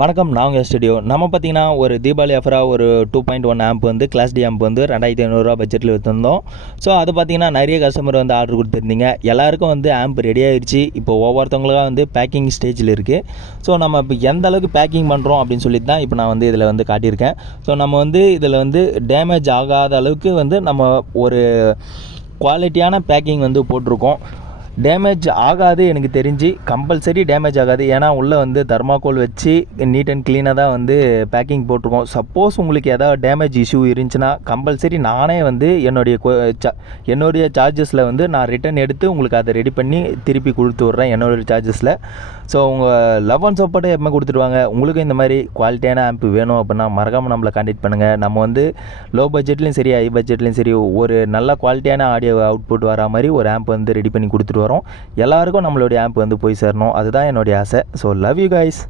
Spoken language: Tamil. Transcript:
வணக்கம். நான் உங்கள் ஸ்டுடியோ. நம்ம பார்த்தீங்கன்னா ஒரு தீபாவளி ஆஃபராக ஒரு 2.1 ஆம்ப் வந்து கிளாஸ் டி ஆம்ப் வந்து 2500 பட்ஜெட்டில் விற்றுருந்தோம். ஸோ அது பார்த்தீங்கன்னா நிறைய கஸ்டமர் வந்து ஆர்டர் கொடுத்துருந்தீங்க. எல்லாருக்கும் வந்து ஆம்ப் ரெடி ஆகிடுச்சு. இப்போ ஒவ்வொருத்தவங்களுக்காக வந்து பேக்கிங் ஸ்டேஜில் இருக்குது. ஸோ நம்ம இப்போ எந்த அளவுக்கு பேக்கிங் பண்ணுறோம் அப்படின்னு சொல்லிட்டு தான் இப்போ நான் வந்து இதில் வந்து காட்டியிருக்கேன். ஸோ நம்ம வந்து இதில் வந்து டேமேஜ் ஆகாத அளவுக்கு வந்து நம்ம ஒரு குவாலிட்டியான பேக்கிங் வந்து போட்டிருக்கோம். டேமேஜ் ஆகாது, எனக்கு தெரிஞ்சு கம்பல்சரி டேமேஜ் ஆகாது. ஏன்னா உள்ளே வந்து தர்மாக்கோல் வச்சு நீட் அண்ட் க்ளீனாக தான் வந்து பேக்கிங் போட்டிருக்கோம். சப்போஸ் உங்களுக்கு எதாவது டேமேஜ் இஷ்யூ இருந்துச்சுன்னா கம்பல்சரி நானே வந்து என்னுடைய சார்ஜஸில் வந்து நான் ரிட்டன் எடுத்து உங்களுக்கு அதை ரெடி பண்ணி திருப்பி கொடுத்து விட்றேன் என்னோடய சார்ஜஸில். ஸோ உங்கள் லவ் அண்ட் சப்போர்ட்டை எப்பவுமே கொடுத்துருவாங்க. உங்களுக்கு இந்த மாதிரி குவாலிட்டியான ஆம்ப் வேணும் அப்படின்னா மறக்காமல் நம்மளை கான்டெக்ட் பண்ணுங்கள். நம்ம வந்து லோ பட்ஜெட்லேயும் சரி ஹை பட்ஜெட்லேயும் சரி ஒரு நல்ல குவாலிட்டியான ஆடியோ அவுட்புட் வரா மாதிரி ஒரு ஆம்ப் வந்து ரெடி பண்ணி கொடுத்துட்டு வரோம். எல்லாருக்கும் நம்மளுடைய ஆம்ப் வந்து போய் சேரணும், அதுதான் என்னுடைய ஆசை. So love you guys.